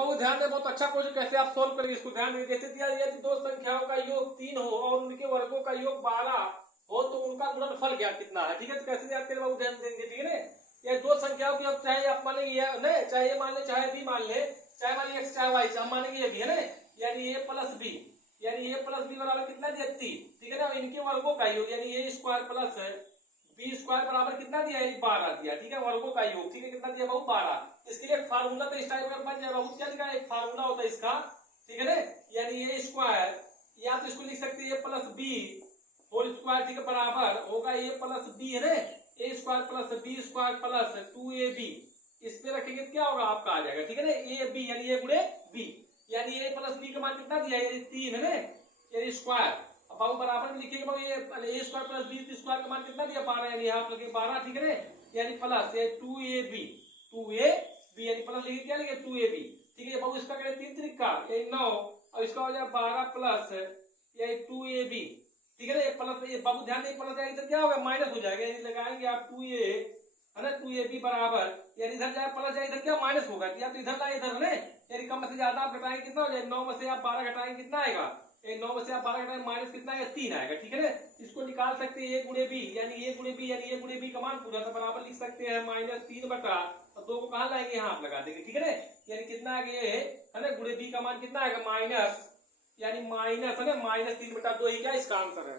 देखो ध्यान दे, बहुत अच्छा क्वेश्चन, कैसे आप सोल्व करेंगे इसको ध्यान दे। जैसे दिया यदि दो संख्याओं का योग 3 हो और उनके वर्गों का योग 12 हो तो उनका गुणनफल क्या कितना है। ठीक है, तो कैसे याद करें बाबू, ध्यान देंगे। ठीक है ना, ये दो संख्याओं की, अब चाहे आप मान लेंगे नहीं, चाहे ये मान ले चाहे बी मान ले, चाहे मान लीजिए एक्स चाहे वाई, हम मानेंगे ये भी है ना, यानी ए प्लस बी, यानी ए प्लस बी बराबर कितना दिया 3। ठीक है ना, इनके वर्गों का योग यानी ए स्क्वायर प्लस बी स्क्वायर बराबर कितना दिया है 12 दिया। ठीक है, वर्गों का योग। ठीक है, कितना दिया बाबू 12। इसके लिए एक फार्मूला तो इस टाइप का बन जाए बाबू, क्या लिखा है, एक फार्मूला होता है इसका। ठीक है ना, यानी ए स्क्वायर, या तो इसको लिख सकते हैं A plus B whole square, ठीक है, बराबर होगा ए प्लस बी है ना, A square plus B square plus 2ab। इस पे रखेंगे तो क्या होगा आपका आ जाएगा। ठीक है ना, ए बी यानी ए गुणे बी, यानी ए प्लस बी का मान कितना दिया है, यानी 3 है ना, यानी स्क्वायर। अब बाबू बराबर में लिखेंगे बाबू ए स्क्वायर प्लस बी स्क्वायर का मान कितना दिया 12, यानी यहाँ पर लगे 12। ठीक है ना, यानी प्लस ये 2ab यानी प्लस लिखे क्या लिखे 2ab। ठीक है बाबू, इसका करें 3 त्रिका यही 9 और इसका हो जाए 12 प्लस यही 2ab। ठीक है ना, ये प्लस ये बाबू ध्यान नहीं, प्लस जाएगा तो क्या होगा माइनस हो जाएगा, यानी लगाएंगे आप 2a है ना, 2ab बराबर, यानी इधर जाए प्लस जाए इधर क्या माइनस होगा, या तो इधर लाए इधर है, यानी कम से ज्यादा आप घटाएंगे कितना हो जाए, 9 में से आप 12 घटाएंगे कितना आएगा, 9 में से आप 12 घटाएंगे माइनस कितना आएगा 3 आएगा। ठीक है ना, इसको निकाल सकते हैं ए गुणे बी, यानी ए गुणे बी यानी ए गुणे बी का मान पूरा था बराबर लिख सकते हैं -3 बटा और 2 को कहां लाएंगे, यहाँ आप लगा देंगे। ठीक है ना, यानी कितना आ गया है ना, गुणे बी का मान कितना आएगा माइनस, यानी माइनस है ना -3 बटा 2 ही क्या इसका आंसर है।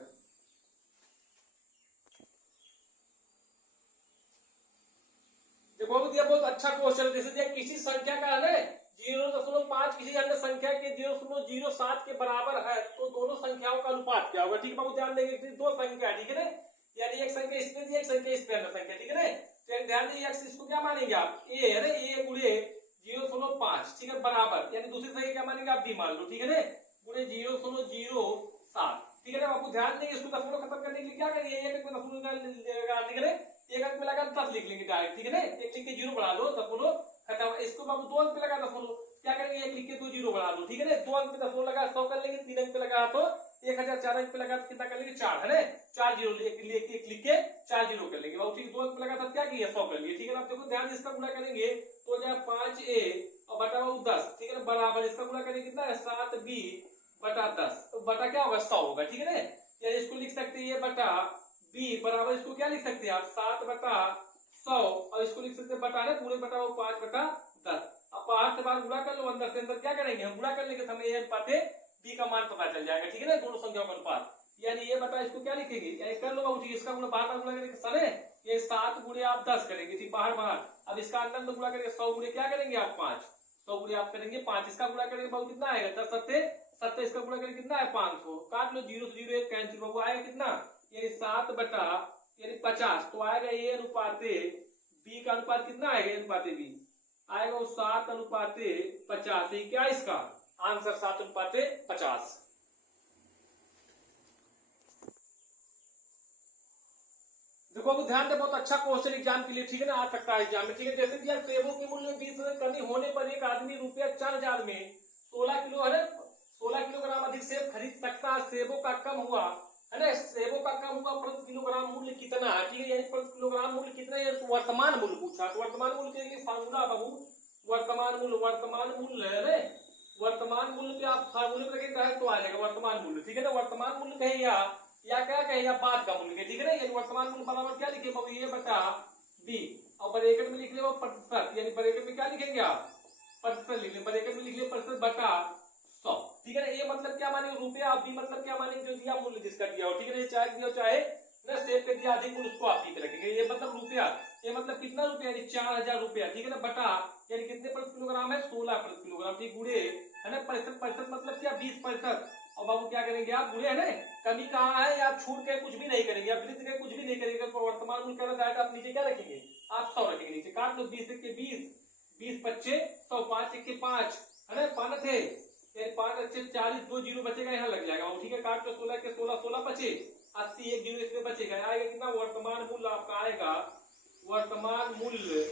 देखो दिया बहुत अच्छा क्वेश्चन, जैसे दिया किसी संख्या का है 0.5 किसी अन्य संख्या के 0.07 के बराबर है तो दोनों संख्याओं का अनुपात क्या होगा। ठीक है बाबू, ध्यान देंगे दो संख्या, ठीक है ना, यानी एक संख्या इसमें दी एक संख्या इसमें अन्य संख्या। ठीक है ना, तो ध्यान दीजिए एक्स इसको क्या मानेंगे आप ए है ना, ए गुणे 0.5। ठीक है, बराबर यानी दूसरी संख्या क्या मानेंगे आप बी मान लो। ठीक है ना, गुणे 0.07। ठीक है ना बाबू, ध्यान देंगे इसको दशमलव खत्म करने के लिए क्या करेंगे, एक में दशमलव, ठीक है ना, एक अंक पे लगा 10 लिख लेंगे डायरेक्ट। ठीक है ना, एक लिख के 0 बढ़ा दो, दशमलव खत्म। इसको बाबू 2 अंक पे लगा दशमलव, क्या करेंगे एक लिख के 2 0 बढ़ा दो। ठीक है ना, 2 अंक पे दशमलव लगा 100 कर लेंगे, 3 अंक पे लगा तो 1000, 4 अंक पे लगा तो कितना कर लेंगे 4 है ना, 4 0 एक लिख के 4 0 कर लेंगे बाबू। ठीक, 2 अंक पे लगा था क्या किया 100 कर लिए। ठीक है ना, आप देखो ध्यान से इसका गुणा करेंगे तो हो जाए 5a और बटा बाबू 10। ठीक है ना, बराबर इसका गुणा करेंगे कितना है 7b बटा 10, तो बटा क्या होगा 100 होगा। ठीक है ना, या इसको लिख सकते हैं ये बटा b बराबर, इसको क्या लिख सकते हैं आप 7 बटा 100 और इसको लिख सकते हैं बटा है पूरे बटा 5 बटा 10। अब बाहर से बाहर गुणा कर लो, अंदर से अंदर क्या करेंगे हम गुणा कर लेंगे, हमें ए अनुपात बी का मान पता चल जाएगा। ठीक है ना, दोनों संख्याओं का अनुपात, यानी ये बटा इसको क्या लिखेंगे, यानी कर लो बाबू। ठीक, इसका गुणा बाहर गुणा करेंगे सर ये 7 गुणे आप 10 करेंगे। ठीक, बाहर बाहर, अब इसका अंदर में गुणा करेंगे 100 गुणे क्या करेंगे आप 5, 100 गुणे आप करेंगे 5, इसका गुणा करेंगे बाबू कितना आएगा 10 सत्ते 70, इसका गुणा करेंगे कितना है 500, काट लो 0 से 0 1 कैंसिल बाबू आएगा कितना, यानी 7 बटा यानी 50, तो आएगा ए अनुपाते बी का अनुपात कितना आएगा, अनुपाते बी आएगा वो 7 अनुपाते 50। क्या इसका आंसर 7 अनुपाते 50। देखो अब ध्यान दे, बहुत अच्छा क्वेश्चन एग्जाम के लिए। ठीक है ना, आ सकता है एग्जाम में। ठीक है, जैसे कि सेबों के मूल्य में 20 में कमी होने पर एक आदमी ₹4000 में 16 किलो है 16 किलोग्राम अधिक सेब खरीद सकता है। सेबों का कम हुआ है ना, सेबों का कम हुआ प्रति किलोग्राम मूल्य कितना है। ठीक है, यानी प्रति किलोग्राम मूल्य कितना है, तो वर्तमान मूल्य पूछा, तो वर्तमान मूल्य के लिए फार्मूला बाबू वर्तमान मूल्य है ना, वर्तमान मूल्य पे आप फार्मूले में रखेंगे तो आ जाएगा वर्तमान मूल्य। ठीक है ना, वर्तमान मूल्य कहे या क्या कहे या बाद का मूल्य। ठीक है ना, यानी वर्तमान मूल्य बराबर क्या लिखे बाबू ये बटा बी और ब्रैकेट में लिख ले प्रतिशत, यानी ब्रैकेट में क्या लिखेंगे आप प्रतिशत लिख ले, ब्रैकेट में लिख ले प्रतिशत बटा 100। ठीक है ना, ये मतलब क्या मानेंगे रुपया, बी मतलब क्या मानेंगे जो दिया मूल्य जिसका दिया हो। ठीक है ना, चाहे दिया हो चाहे ना सेब का दिया अधिक मूल्य उसको आप बी पे रखेंगे, ये मतलब रुपया, ये मतलब कितना रुपया यानी 4000 रुपया। ठीक है ना, बटा यानी कितने प्रति किलोग्राम है 16 प्रति किलोग्राम। ठीक, गुणे है ना प्रतिशत मतलब क्या 20%। और बाबू क्या करेंगे आप गुणे है ना, कमी कहाँ है या छूट के कुछ भी नहीं करेंगे, आप वृत्त के कुछ भी नहीं करेंगे, तो वर्तमान मूल्य क्या जाएगा आप नीचे क्या रखेंगे आप 100 रखेंगे नीचे, काट लो 20 के 20 20 25 100 5 के 5 है ना 5 थे यानी 5 अच्छे 40 2 जीरो बचेगा यहाँ लग जाएगा। ठीक है, काट लो 16 के 16 16 बचे 80 एक जीरो इसमें बचेगा, आएगा कितना वर्तमान मूल्य आपका आएगा वर्तमान मूल्य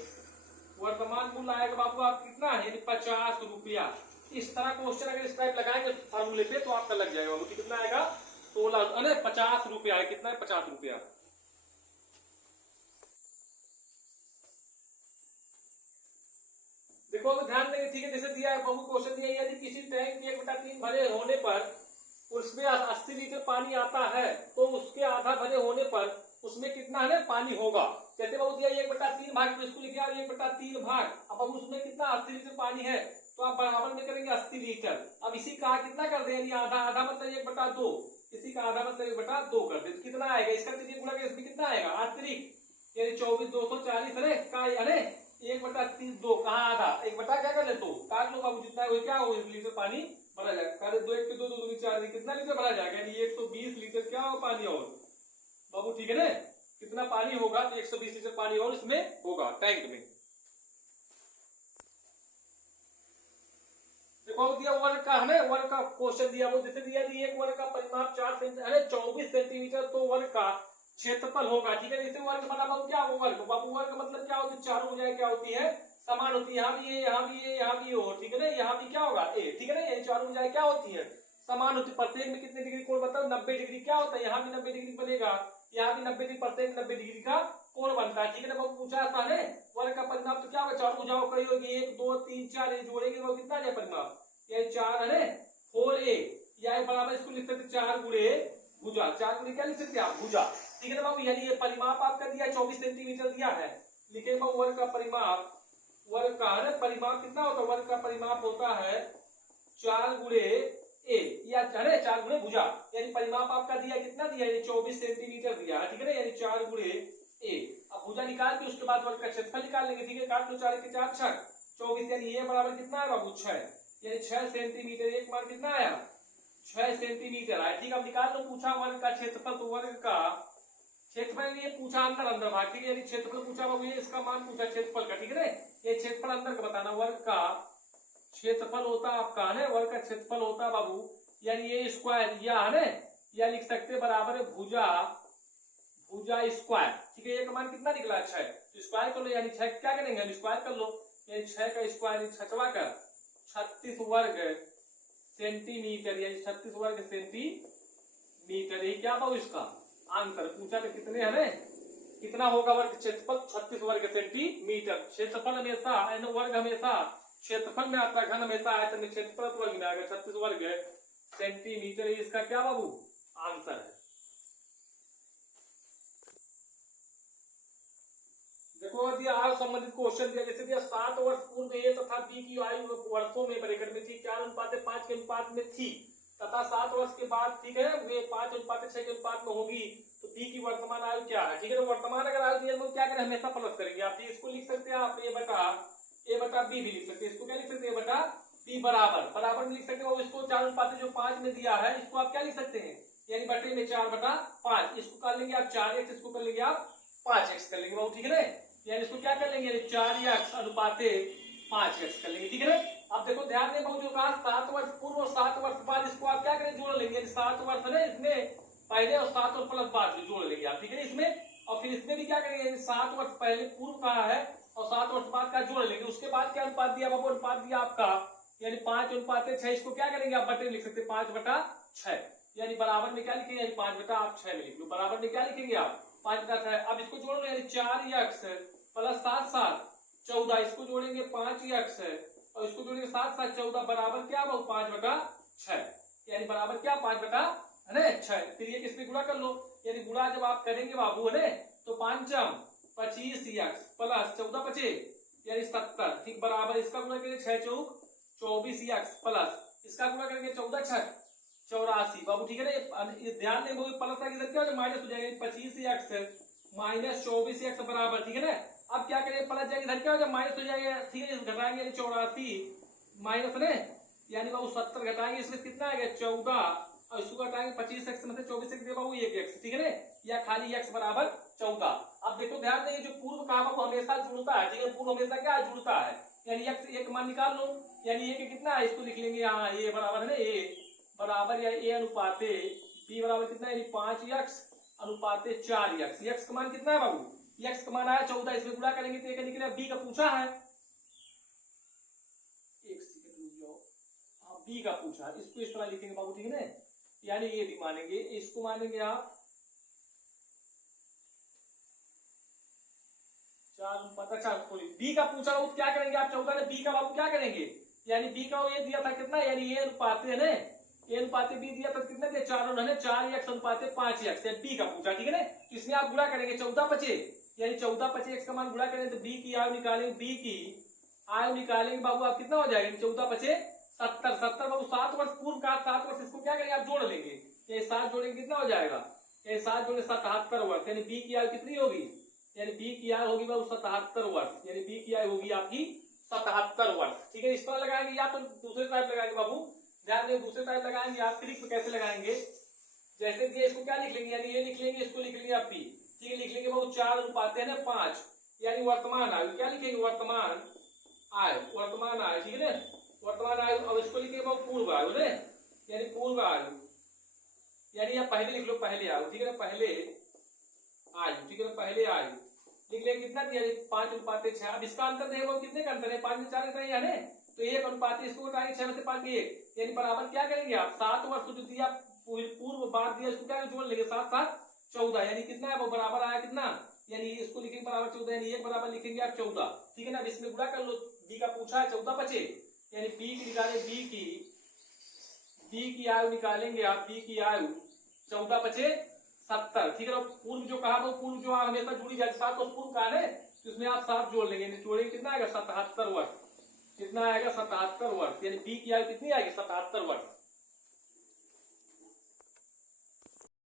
आएगा बाबू आप कितना है यानी 50 रुपया। इस तरह क्वेश्चन अगर इस टाइप लगाएंगे फार्मूले पे तो आपका लग जाएगा बाबू। कितना आएगा 16 अरे 50 रुपया है, कितना है 50 रुपया। देखो अगर ध्यान देंगे, ठीक है, जैसे दिया है बाबू क्वेश्चन दिया है, यदि किसी टैंक के 1/3 भरे होने पर उसमें 80 लीटर पानी आता है तो उसके आधा भरे होने पर उसमें कितना है पानी होगा। जैसे बाबू दिया 1/3 भाग, तो इसको लिखा 1/3 भाग, अब उसमें कितना 80 लीटर पानी है तो आप बराबर में करेंगे 80 लीटर। अब इसी का कितना कर दे, यानी आधा, आधा मतलब 1/2, इसी का आधा मतलब 1/2 कर दे, तो कितना आएगा, इसका तीसरी गुणा इसमें कितना आएगा अतिरिक्त, यानी 24 240 अरे का अरे 1/3 2 कहाँ आधा, 1 क्या कर ले 2 काट लो बाबू, जितना है क्या हो लीटर पानी भरा जाएगा। 2 1 2 2 4 कितना लीटर भरा जाएगा, यानी 120 लीटर क्या हो पानी और बाबू, ठीक है ना, कितना पानी होगा तो 120 लीटर पानी और इसमें होगा टैंक में। देखो दिया वर्ग का है, वर्ग का क्वेश्चन दिया, वो जैसे दिया एक वर्ग का परिमाप 24 सेंटीमीटर तो वर्ग का क्षेत्रफल होगा, ठीक है। जैसे वर्ग बना बाबू क्या वर्ग, बाबू वर्ग मतलब क्या होती है, चारों भुजाएं क्या होती है समान होती है, यहाँ भी है, यहाँ भी है, यहाँ भी हो, ठीक है ना, यहाँ भी क्या होगा ए, ठीक है ना, ये चारों भुजाएं क्या होती है समान होती है। प्रत्येक में कितने डिग्री कोण बताओ, 90 डिग्री क्या होता है, यहाँ भी 90 डिग्री बनेगा, यहाँ भी 90 डिग्री, प्रत्येक 90 डिग्री का कोण बनता है, ठीक है ना। बाबू पूछा था ने वर्ग का परिमाप तो क्या होगा, चारों भुजाओं का योग 1 2 3 4 जोड़ेंगे वो कितना आ जाए परिमाप, ये 4 है 4a, या बराबर इसको लिख सकते 4 गुणे भुजा, 4 गुणे क्या लिख सकते हैं आप भुजा, ठीक है ना बाबू। यानी ये परिमाप आपका दिया 24 सेंटीमीटर दिया है, लिखेंगे बाबू वर्ग का परिमाप, वर्ग का है परिमाप कितना होता है, वर्ग का परिमाप होता है 4 गुणे ए या 4 गुणे भुजा, यानी परिमाप आपका दिया कितना दिया है 24 सेंटीमीटर दिया है, ठीक है ना, यानी 4 गुणे ए। अब भुजा निकाल के उसके बाद वर्ग का क्षेत्रफल निकाल लेंगे, ठीक है, काट लो 4 के 4 6 24, यानी ये बराबर कितना है बाबू 6, यानी 6 सेंटीमीटर, एक मान कितना आया 6 सेंटीमीटर आया, ठीक है। अब निकाल लो, पूछा वर्ग का क्षेत्रफल, तो वर्ग का क्षेत्रफल ये पूछा अंदर अंदर भाग, ठीक है, यानी क्षेत्रफल पूछा बाबू, ये इसका मान पूछा क्षेत्रफल का, ठीक है ना, ये क्षेत्रफल अंदर का बताना, वर्ग का क्षेत्रफल होता आपका है, वर्ग का क्षेत्रफल होता बाबू, यानी ये स्क्वायर या है ना, या लिख सकते बराबर है भुजा, भुजा स्क्वायर, ठीक है, ये का मान कितना निकला 6, तो स्क्वायर कर लो, यानी 6 क्या करेंगे हम स्क्वायर कर लो, यानी 6 का स्क्वायर 6 का 36 वर्ग सेंटीमीटर, यानी 36 वर्ग सेंटीमीटर, ये क्या बाबू इसका आंसर पूछा था, कितने है कितना होगा वर्ग क्षेत्रफल 36 वर्ग सेंटीमीटर। क्षेत्रफल हमेशा वर्ग हमेशा क्षेत्रफल में आता है, घन हमेशा आयतन में, क्षेत्रफल वर्ग में आएगा, 36 वर्ग सेंटीमीटर, इसका क्या बाबू आंसर है। देखो दिया आज संबंधित क्वेश्चन दिया, जैसे दिया 7 वर्ष पूर्व ए तथा बी की आयु वर्षों में ब्रैकेट में थी 4:5 के अनुपात में थी, तथा 7 वर्ष के बाद, ठीक है, वे 5:6 के अनुपात में होगी, तो बी की वर्तमान आयु क्या है, ठीक है, तो वर्तमान अगर आयु दिया तो क्या करें हमेशा प्लस करेंगे आप, इसको लिख सकते हैं आप ए बटा बी भी लिख सकते हैं, इसको क्या लिख सकते हैं बटा बी बराबर में लिख सकते हो, इसको 4:5 में दिया है, इसको आप क्या लिख सकते हैं, यानी बटे में 4/5, इसको कर लेंगे आप 4x, इसको कर लेंगे आप 5x कर लेंगे बाबू, ठीक है ना, यानी इसको क्या कर लेंगे 4x अनुपाते 5x कर लेंगे, ठीक है ना। अब देखो ध्यान दें बाबू, जो कहा 7 वर्ष पूर्व और 7 वर्ष बाद, इसको आप क्या करें जोड़ लेंगे, 7 वर्ष है इसमें पहले और 7 और प्लस बाद जोड़ लेंगे आप, ठीक है इसमें, और फिर इसमें भी क्या करेंगे 7 वर्ष पहले पूर्व कहा है और 7 वर्ष बाद का जोड़ लेंगे, उसके बाद क्या अनुपात दिया बाबू, अनुपात दिया आपका यानी 5:6, इसको क्या करेंगे आप बटे लिख सकते 5/6, यानी बराबर में क्या लिखेंगे, यानी 5/6 में लिख लो, बराबर में क्या लिखेंगे आप 5/6। अब इसको जोड़ लो, यानी 4x प्लस 7 7 14, इसको जोड़ेंगे 5x और इसको जोड़ेंगे 7 7 14, बराबर क्या बाबू 5/6, यानी बराबर क्या 5/6, फिर ये किसमें गुणा कर लो, यानी गुणा जब आप करेंगे बाबू है तो 5×25x प्लस 14×5 यानी 70, ठीक, बराबर इसका गुणा करेंगे 6×4 24x प्लस इसका गुणा करेंगे 14×6 84 बाबू, ठीक है ना। ये ध्यान दें प्लस का इधर क्या हो माइनस हो जाएगा, 25x माइनस 24x बराबर, ठीक है ना। अब क्या करेंगे प्लस जाएगा, इधर क्या हो जाएगा माइनस हो जाएगा, ठीक है, घटाएंगे 84 माइनस ने यानी बाबू 70 घटाएंगे, इसमें कितना आएगा 14 और इसको घटाएंगे 25x में से 24x दे बाबू 1x, ठीक है ना, या खाली x बराबर 14। अब देखो ध्यान देंगे जो पूर्व का बाबू हमेशा जुड़ता है, ठीक है, पूर्व हमेशा क्या जुड़ता है, यानी x एक मान निकाल लो, यानी a कितना है इसको लिख लेंगे यहाँ a बराबर है ना, a बराबर या a अनुपाते b बराबर कितना है 5x अनुपाते 4x, x का मान कितना है बाबू, x का मान आया 14, इसमें गुणा करेंगे तो एक निकलेगा, b का पूछा है, एक सेकंड रुक जाओ, हाँ b का पूछा है, इसको इस तरह लिखेंगे बाबू, ठीक है ना, यानी ये भी मानेंगे, इसको मानेंगे आप 4 अच्छा बी का पूछा हो क्या करेंगे आप 14 ने बी का बाबू क्या करेंगे, यानी बी का ये दिया था कितना, यानी ये अनुपाते ने ए अनुपाते बी दिया था कितना दिया 4 उन्होंने 4x अनुपाते 5x, बी का पूछा, ठीक है ना। इसमें आप गुणा करेंगे 14 बचे, यानी 14 बचे x का मान गुणा करेंगे तो बी की आयु निकालेंगे, बी की आयु निकालेंगे बाबू आप कितना हो जाएगा 14 बचे 70, 70 बाबू 7 वर्ष पूर्व का 7 वर्ष, इसको क्या करेंगे आप जोड़ लेंगे, ये 7 जोड़ेंगे कितना हो जाएगा, ये 7 जोड़े 77 वर्ष, यानी बी की आयु कितनी होगी, यानी बी की आयु होगी बाबू 77 वर्ष, यानी बी की आयु होगी आपकी 77 वर्ष, ठीक है। इस तरह लगाएंगे या तो दूसरे टाइप लगाएंगे बाबू, ध्यान दें दूसरे टाइप लगाएंगे आप, ट्रिक में कैसे लगाएंगे, जैसे कि इसको क्या लिख लेंगे, यानी ये लिख लेंगे, इसको लिख लेंगे आप पी, ठीक है, लिख लेंगे बाबू 4 अनुपाते हैं 5, यानी वर्तमान आयु, क्या लिखेंगे वर्तमान आयु, वर्तमान आयु, ठीक है ना, वर्तमान आयु। अब इसको लिखेंगे बाबू पूर्व आयु ने, यानी पूर्व आयु, यानी आप पहले लिख लो पहले आयु, ठीक है ना, पहले आयु, ठीक है ना, पहले आयु लिख लेंगे कितना दिया 5 अनुपाते 6। अब इसका अंतर देखो कितने का अंतर है, 5 में 4 कितना है ना, तो 1 अनुपाते इसको घटाएंगे 6 में से 5 1, यानी बराबर क्या करेंगे आप 7 वर्ष जो दिया पूर्व बाद दिया इसको क्या जोड़ लेंगे 7 7 14, यानी कितना है वो बराबर आया कितना, यानी इसको लिखेंगे बराबर 14, यानी 1 बराबर लिखेंगे आप 14, ठीक है ना। अब इसमें गुणा कर लो, बी का पूछा है 14 बचे, यानी बी की निकाले बी की आयु निकालेंगे आप, बी की आयु 14 बचे 70, ठीक है। पूर्व जो कहा वो पूर्व जो हमेशा जुड़ी जाती 7 तो पूर्व का है तो इसमें आप 7 जोड़ लेंगे, जोड़ेंगे कितना आएगा 77 वर्ष, कितना आएगा 77 वर्ष, यानी बी की आयु कितनी आएगी 77 वर्ष।